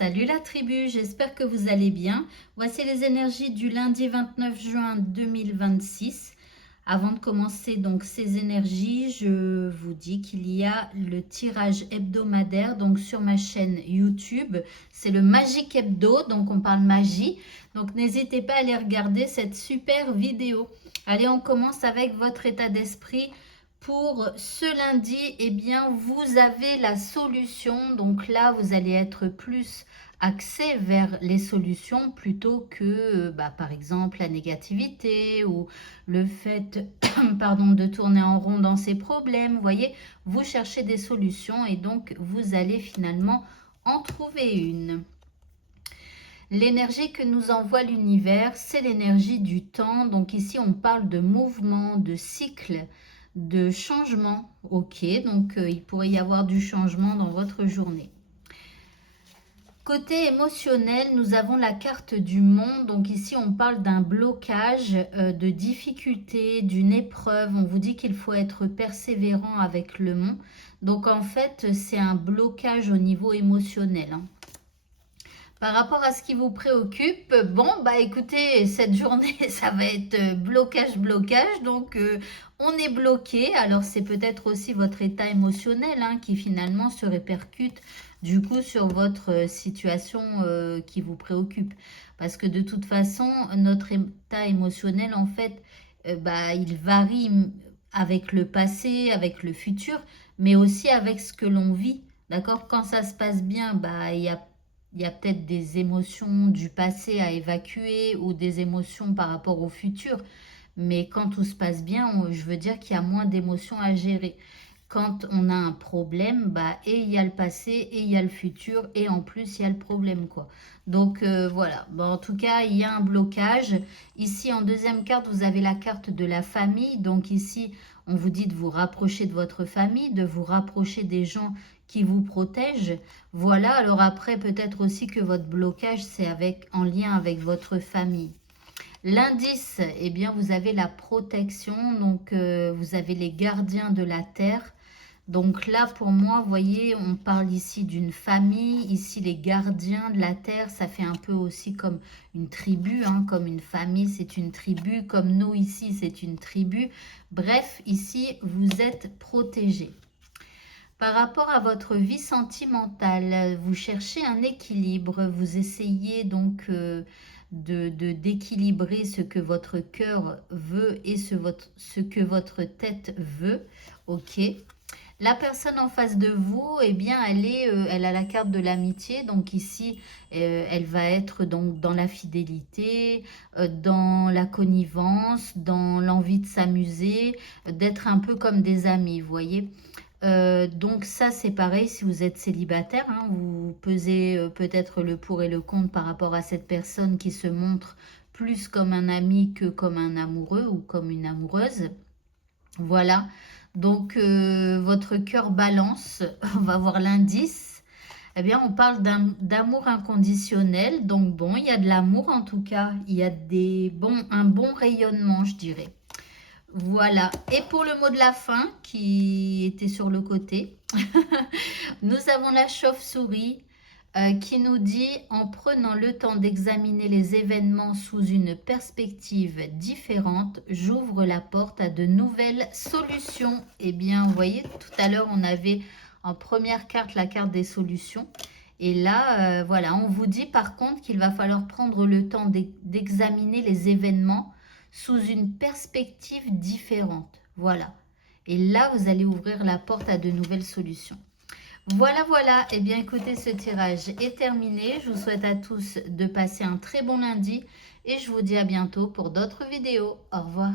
Salut la tribu, j'espère que vous allez bien. Voici les énergies du lundi 29 juin 2026. Avant de commencer donc ces énergies, je vous dis qu'il y a le tirage hebdomadaire donc sur ma chaîne YouTube. C'est le Magique Hebdo, donc on parle magie. Donc n'hésitez pas à aller regarder cette super vidéo. Allez, on commence avec votre état d'esprit. Pour ce lundi, eh bien, vous avez la solution. Donc là, vous allez être plus axé vers les solutions plutôt que, par exemple, la négativité ou le fait pardon, de tourner en rond dans ses problèmes. Vous voyez, vous cherchez des solutions et donc vous allez finalement en trouver une. L'énergie que nous envoie l'univers, c'est l'énergie du temps. Donc ici, on parle de mouvement, de cycle, de changement. Ok, donc il pourrait y avoir du changement dans votre journée. Côté émotionnel, nous avons la carte du monde. Donc ici, on parle d'un blocage, de difficulté, d'une épreuve. On vous dit qu'il faut être persévérant avec le monde. Donc en fait, c'est un blocage au niveau émotionnel, hein. Par rapport à ce qui vous préoccupe, bon, écoutez, cette journée, ça va être blocage. Donc, on est bloqué. Alors, c'est peut-être aussi votre état émotionnel hein, qui finalement se répercute du coup sur votre situation qui vous préoccupe. Parce que de toute façon, notre état émotionnel, en fait, il varie avec le passé, avec le futur, mais aussi avec ce que l'on vit. D'accord? Quand ça se passe bien, il y a peut-être des émotions du passé à évacuer ou des émotions par rapport au futur. Mais quand tout se passe bien, je veux dire qu'il y a moins d'émotions à gérer. Quand on a un problème, et il y a le passé et il y a le futur et en plus il y a le problème quoi. Donc voilà, en tout cas il y a un blocage. Ici en deuxième carte vous avez la carte de la famille. Donc ici on vous dit de vous rapprocher de votre famille, de vous rapprocher des gens qui vous protègent. Voilà, alors après peut-être aussi que votre blocage c'est en lien avec votre famille. L'indice, eh bien vous avez la protection, donc vous avez les gardiens de la terre. Donc là, pour moi, vous voyez, on parle ici d'une famille. Ici, les gardiens de la terre, ça fait un peu aussi comme une tribu, hein, comme une famille, c'est une tribu. Comme nous, ici, c'est une tribu. Bref, ici, vous êtes protégés. Par rapport à votre vie sentimentale, vous cherchez un équilibre. Vous essayez donc d'équilibrer ce que votre cœur veut et ce que votre tête veut. Ok. La personne en face de vous, eh bien, elle a la carte de l'amitié. Donc ici, elle va être donc dans la fidélité, dans la connivence, dans l'envie de s'amuser, d'être un peu comme des amis, vous voyez. Donc ça, c'est pareil si vous êtes célibataire, hein, vous pesez peut-être le pour et le contre par rapport à cette personne qui se montre plus comme un ami que comme un amoureux ou comme une amoureuse. Voilà. Donc, votre cœur balance, on va voir l'indice. Eh bien, on parle d'amour inconditionnel. Donc, bon, il y a de l'amour en tout cas. Il y a un bon rayonnement, je dirais. Voilà. Et pour le mot de la fin, qui était sur le côté, nous avons la chauve-souris qui nous dit « En prenant le temps d'examiner les événements sous une perspective différente, j'ouvre la porte à de nouvelles solutions. » Eh bien, vous voyez, tout à l'heure, on avait en première carte la carte des solutions. Et là, voilà, on vous dit par contre qu'il va falloir prendre le temps d'examiner les événements sous une perspective différente. Voilà. Et là, vous allez ouvrir la porte à de nouvelles solutions. Voilà, voilà. Eh bien, écoutez, ce tirage est terminé. Je vous souhaite à tous de passer un très bon lundi et je vous dis à bientôt pour d'autres vidéos. Au revoir.